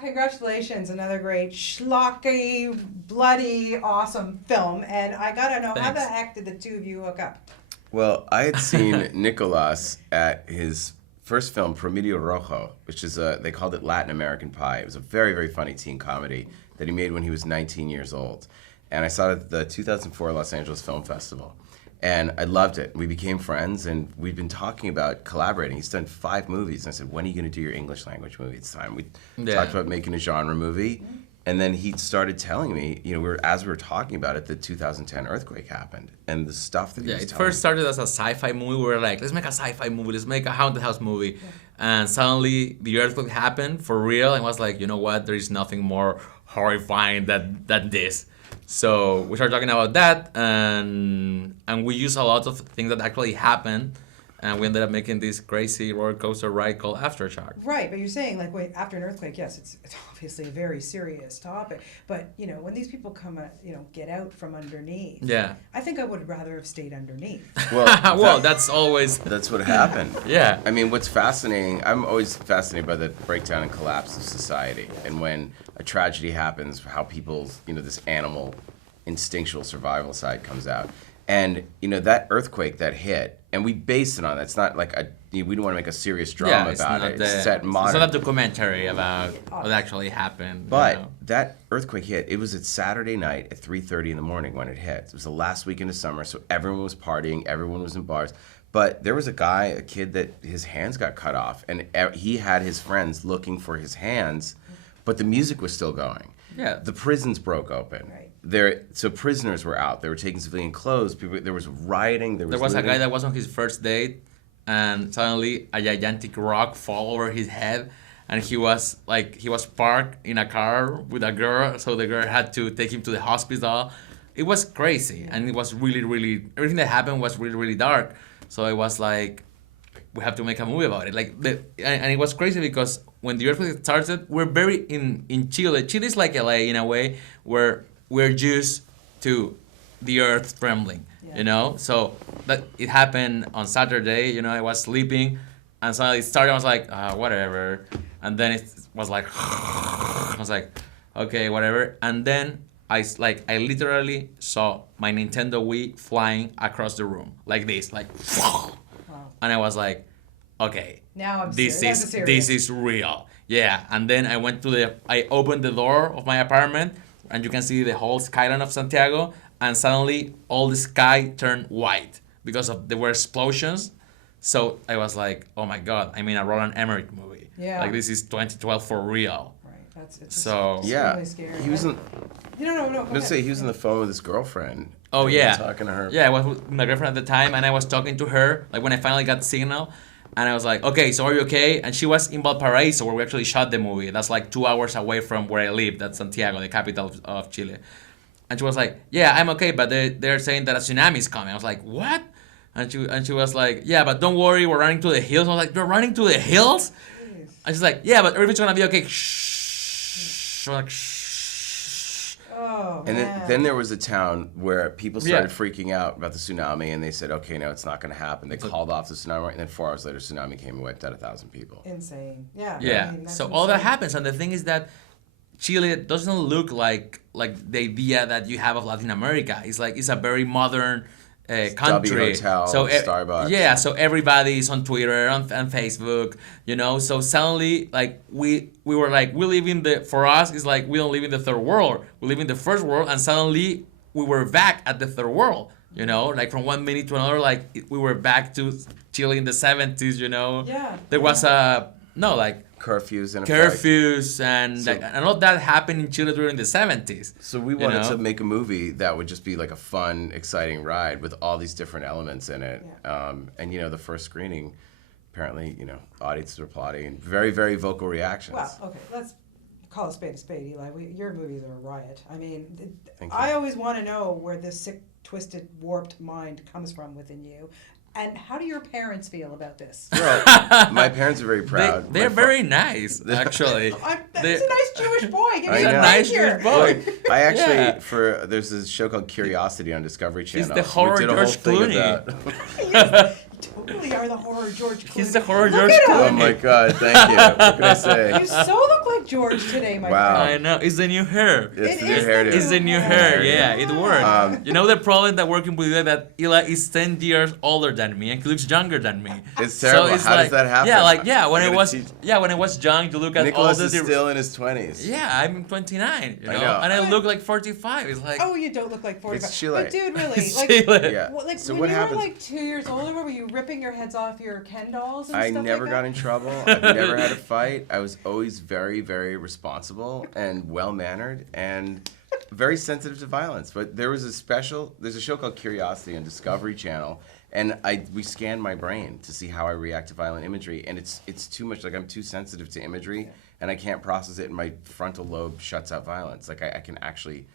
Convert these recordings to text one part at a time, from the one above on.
Congratulations, another great schlocky, bloody, awesome film. And I gotta know, how the heck did the two of you hook up? Well, I had seen Nicolás at his first film, Promedio Rojo, which is they called it Latin American Pie. It was a very, very funny teen comedy that he made when he was 19 years old. And I saw it at the 2004 Los Angeles Film Festival. And I loved it. We became friends, and we'd been talking about collaborating. He's done 5 movies. And I said, when are you going to do your English language movie? It's time. We talked about making a genre movie. And then he started telling me, as we were talking about it, the 2010 earthquake happened. And the stuff that he was telling me. It first started as a sci-fi movie. We were like, let's make a sci-fi movie. Let's make a haunted house movie. Yeah. And suddenly the earthquake happened for real. And I was like, you know what? There is nothing more horrifying than this. So we started talking about that, and we use a lot of things that actually happened, and we ended up making this crazy roller coaster ride called Aftershock. Right, but you're saying, like, wait, after an earthquake, yes, it's obviously a very serious topic, but, when these people come, get out from underneath, I think I would rather have stayed underneath. Well, that's always... That's what happened. Yeah. I mean, what's fascinating, I'm always fascinated by the breakdown and collapse of society, and when a tragedy happens, how people's, this animal instinctual survival side comes out. And, that earthquake that hit, and we based it on that. It's not like we don't want to make a serious drama about it. It's set modern. It's not a documentary about what actually happened. But that earthquake hit, it was at Saturday night at 3:30 in the morning when it hit. It was the last weekend of summer, so everyone was partying, everyone was in bars. But there was a kid that his hands got cut off, and he had his friends looking for his hands, but the music was still going. Yeah. The prisons broke open. Right. So prisoners were out. They were taking civilian clothes. There was rioting. There was a guy that was on his first date, and suddenly a gigantic rock fell over his head, and he was parked in a car with a girl, so the girl had to take him to the hospital. It was crazy, and it was really, really, everything that happened was really, really dark. So it was like, we have to make a movie about it. And it was crazy because when the earthquake started, we're very in Chile. Chile is like LA in a way, where we're used to the earth trembling, So that it happened on Saturday, I was sleeping, and suddenly it started, I was like, whatever. And then it was like, I was like, okay, whatever. And then I literally saw my Nintendo Wii flying across the room, like this, like, wow. And I was like, okay, now this is real. Yeah. And then I opened the door of my apartment, and you can see the whole skyline of Santiago, and suddenly all the sky turned white because there were explosions. So I was like, oh my God, I'm in a Roland Emmerich movie. Yeah. Like, this is 2012 for real. Right. It's really scary. He was No. He was on the phone with his girlfriend. Oh, yeah. Talking to her. Yeah, I was with my girlfriend at the time, and I was talking to her, like, when I finally got the signal. And I was like, okay, so are you okay? And she was in Valparaiso, where we actually shot the movie. That's like 2 hours away from where I live. That's Santiago, the capital of Chile. And she was like, yeah, I'm okay, but they're saying that a tsunami is coming. I was like, what? And she was like, yeah, but don't worry, we're running to the hills. I was like, you're running to the hills? Jeez. And she's like, yeah, but everything's gonna be okay. Shh. I'm like, shh. Oh, and then there was a town where people started freaking out about the tsunami, and they said, okay, no, it's not going to happen. They called off the tsunami, and then 4 hours later, tsunami came and wiped out 1,000 people. Insane. Yeah. Yeah. So all that happens, and the thing is that Chile doesn't look like the idea that you have of Latin America. It's a very modern country. Hotel, so Starbucks. Yeah, so everybody is on Twitter and Facebook, So suddenly, like, we were like, we live for us, it's like we don't live in the third world. We live in the first world, and suddenly we were back at the third world, Like, from 1 minute to another, like, we were back to Chile in the 70s, Yeah. There was curfews and all that happened in Chile during the 70s. So we wanted to make a movie that would just be like a fun, exciting ride with all these different elements in it. Yeah. And the first screening, apparently, audiences were applauding and very, very vocal reactions. Well, okay, let's call a spade, Eli. Your movies are a riot. I mean, I always want to know where this sick, twisted, warped mind comes from within you. And how do your parents feel about this? Well, my parents are very proud. They're very nice, actually. He's a nice Jewish boy. He's a nice Jewish boy. I actually, there's this show called Curiosity on Discovery Channel. He's the horror George Clooney. You totally are the horror George Clooney. He's the horror George Clooney. Oh my God, thank you. What can I say? You so look like look George today, my Wow. friend. I know. It's the new hair. It's the It new is hairdo. It's the new hair. Yeah, it worked. You know the problem that working with Eli, that Eli is 10 years older than me and he looks younger than me. It's terrible. So it's How like, does that happen? when I I gotta was teach- when I was young, you look at all Nicolás the is still in his 20s. Yeah, I'm 29, you know, I know. and I look like 45. It's like Oh, you don't look like 45. It's Chile. But dude, really, It's like, Chile. Yeah. like So when what you happens? were like 2 years older, were you ripping your heads off your Ken dolls and I stuff never like got that? in trouble. I've never had a fight. I was always very, very responsible and well-mannered and very sensitive to violence. But there's a show called Curiosity on Discovery Channel, and we scanned my brain to see how I react to violent imagery, and it's too much. Like, I'm too sensitive to imagery, and I can't process it, and my frontal lobe shuts out violence. Like, I can actually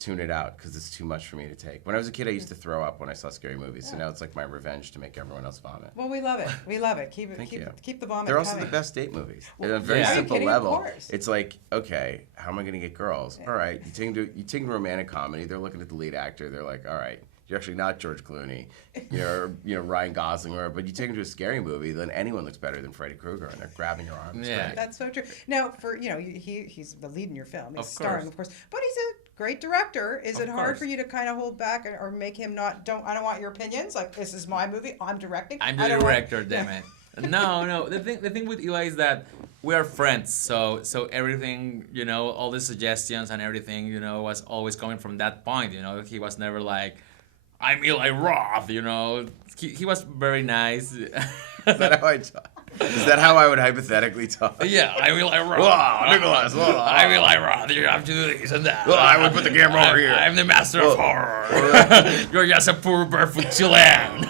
tune it out because it's too much for me to take. When I was a kid, I used to throw up when I saw scary movies, so now it's like my revenge to make everyone else vomit. Well, we love it. We love it. Keep it. Thank you. Keep the vomit They're also coming. the best date movies. Well, At a very yeah. Are you simple kidding? Of level, course. it's like, okay, how am I going to get girls? All right, you take them to romantic comedy. They're looking at the lead actor. They're like, all right, you're actually not George Clooney, or Ryan Gosling, but you take them to a scary movie, then anyone looks better than Freddy Krueger, and they're grabbing your arm. It's Yeah. great. That's so true. Now, for he's the lead in your film. He's Of starring, course. of course, but he's a great director. Is Of it hard course. for you to kind of hold back or make him not? I don't want your opinions. Like, this is my movie. I'm directing. I'm I the don't want- director, damn it. No. The thing with Eli is that we are friends. So everything, all the suggestions and everything, was always coming from that point. He was never like, I'm Eli Roth. He was very nice. Is that how I talk? Is that how I would hypothetically talk? Yeah, I'm Eli Roth. Whoa, Nicolás, whoa. I'm Eli Roth. You have to do this and that. Well, I would put the camera over here. I'm the master of horror. You're just a poor barefoot Chilean.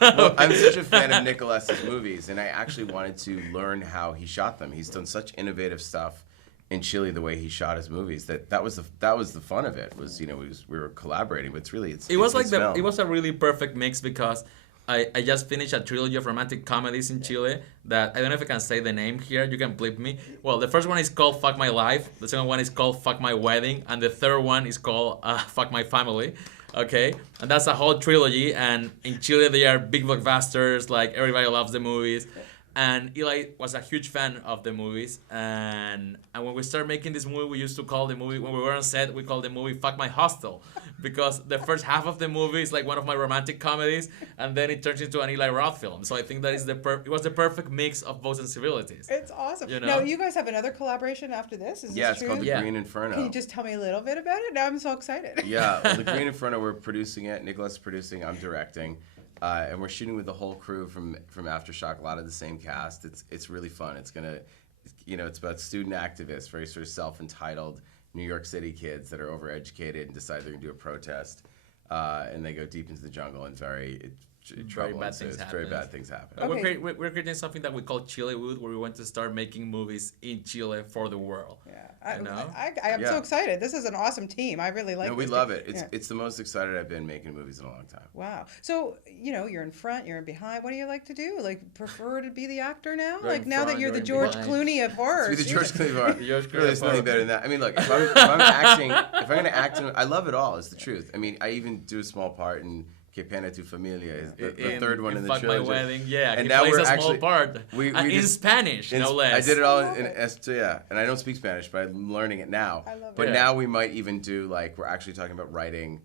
Well, I'm such a fan of Nicolás's movies, and I actually wanted to learn how he shot them. He's done such innovative stuff in Chile, the way he shot his movies. That was the fun of it. We were collaborating, but it's It was like his film. it was a really perfect mix because I just finished a trilogy of romantic comedies in Chile that I don't know if I can say the name here. You can bleep me. Well, the first one is called Fuck My Life. The second one is called Fuck My Wedding, and the third one is called Fuck My Family. Okay, and that's a whole trilogy. And in Chile, they are big blockbusters. Like, everybody loves the movies. And Eli was a huge fan of the movies, and when we started making this movie, we used to call the movie, when we were on set, we called the movie Fuck My Hostel, because the first half of the movie is like one of my romantic comedies, and then it turns into an Eli Roth film. So I think that is it was the perfect mix of both sensibilities. It's awesome. You know? Now, you guys have another collaboration after this? Is Yeah, this it's true? called The Yeah. Green Inferno. Can you just tell me a little bit about it? Now I'm so excited. Yeah, well, The Green Inferno, we're producing it. Nicolás is producing, I'm directing. And we're shooting with the whole crew from Aftershock, a lot of the same cast. It's really fun. It's it's about student activists, very sort of self-entitled New York City kids that are overeducated and decide they're gonna do a protest, and they go deep into the jungle and Very bad things happen. Very bad things happen. Okay. We're creating something that we call Chile Wood, where we want to start making movies in Chile for the world. Yeah, You know? I am so Yeah. excited. This is an awesome team. I really like. No, we this love team. it. It's the most excited I've been making movies in a long time. Wow. So, you're in front, you're in behind. What do you like to do? Like, prefer to be the actor now? You're Like, in now that front, you're the you're in George behind. Clooney of horror. Be the George Clooney bar. George Clooney Really, there's bar. nothing better than that. I mean, look, if I'm acting, if I'm gonna act, I love it all. It's the truth. I mean, I even do a small part in Que Pena Tu Familia, is the third one in the Fuck trilogy. My Wedding, yeah. And he now plays we're a small actually- part. we And in just- Spanish, no less. I did it all I love in it. yeah, and I don't speak Spanish, but I'm learning it now. I love But it. now we might even do we're actually talking about writing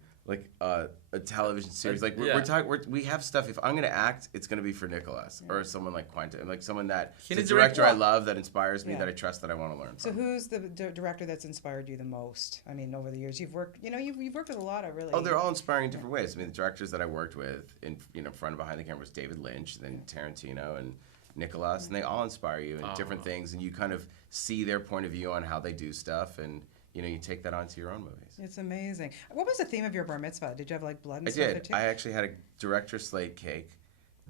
a television series. Like Yeah. we're talking, we have stuff. If I'm gonna act, it's gonna be for Nicolás or someone like Quentin, like someone that He a needs to direct director I well. love that inspires me, Yeah. that I trust, that I want to learn So from. who's the director that's inspired you the most? I mean, over the years, you've worked with a lot of really. Oh, they're all inspiring in different ways. I mean, the directors that I worked with in front and behind the camera was David Lynch, then Tarantino and Nicolás, and they all inspire you in different things, and you kind of see their point of view on how they do stuff, and you take that onto your own movies. It's amazing. What was the theme of your bar mitzvah? Did you have like blood and I stuff there did. too? I actually had a director slate cake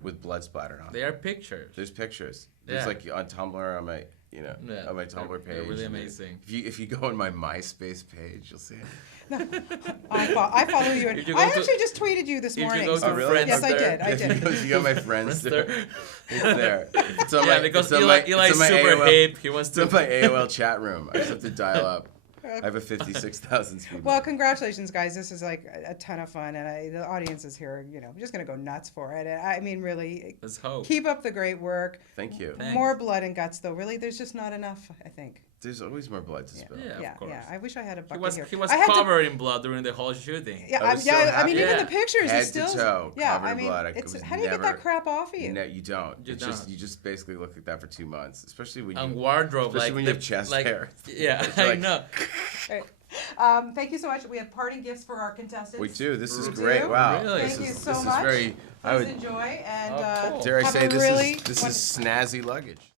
with blood splattered on it. They are pictures. There's pictures. There's Yeah. on Tumblr on my Yeah, on my Tumblr page. they're really and amazing. If you go on my MySpace page, you'll see it. I follow you. If you I go to- actually just tweeted you this if you morning. go so- to really? Friends Yes, I there- did. I If you did. go, if you go on my friends, Friends there, it's there. It's on Yeah, my, because it's on my, Eli's it's on my super AOL, hip. He wants It's on to. my AOL chat room. I just have to dial up. I have a 56,000 speed. Well, motor. congratulations, guys. This is like a ton of fun, and the audience is here, just going to go nuts for it. I mean, really, Let's hope. keep up the great work. Thank you. Thanks. More blood and guts, though. Really, there's just not enough, I think. There's always more blood to spill. Yeah, of course. I wish I had a bucket here. He was I had to- covered in blood during the whole shooting. Yeah, I was so I mean, happy. even Yeah. the pictures Head is still. to toe, Yeah, covered I in mean, blood. how do you get that crap off of you? No, you don't. You It's don't. just you just basically look like that for 2 months, especially when And you wardrobe, especially like when you have chest hair. Yeah, It's I like- know. Right. Thank you so much. We have parting gifts for our contestants. We do. This is We great. do? Wow. Really? This Thank you is, so this much. is very. I Please would enjoy and Oh, cool. dare I have say a this really is snazzy luggage.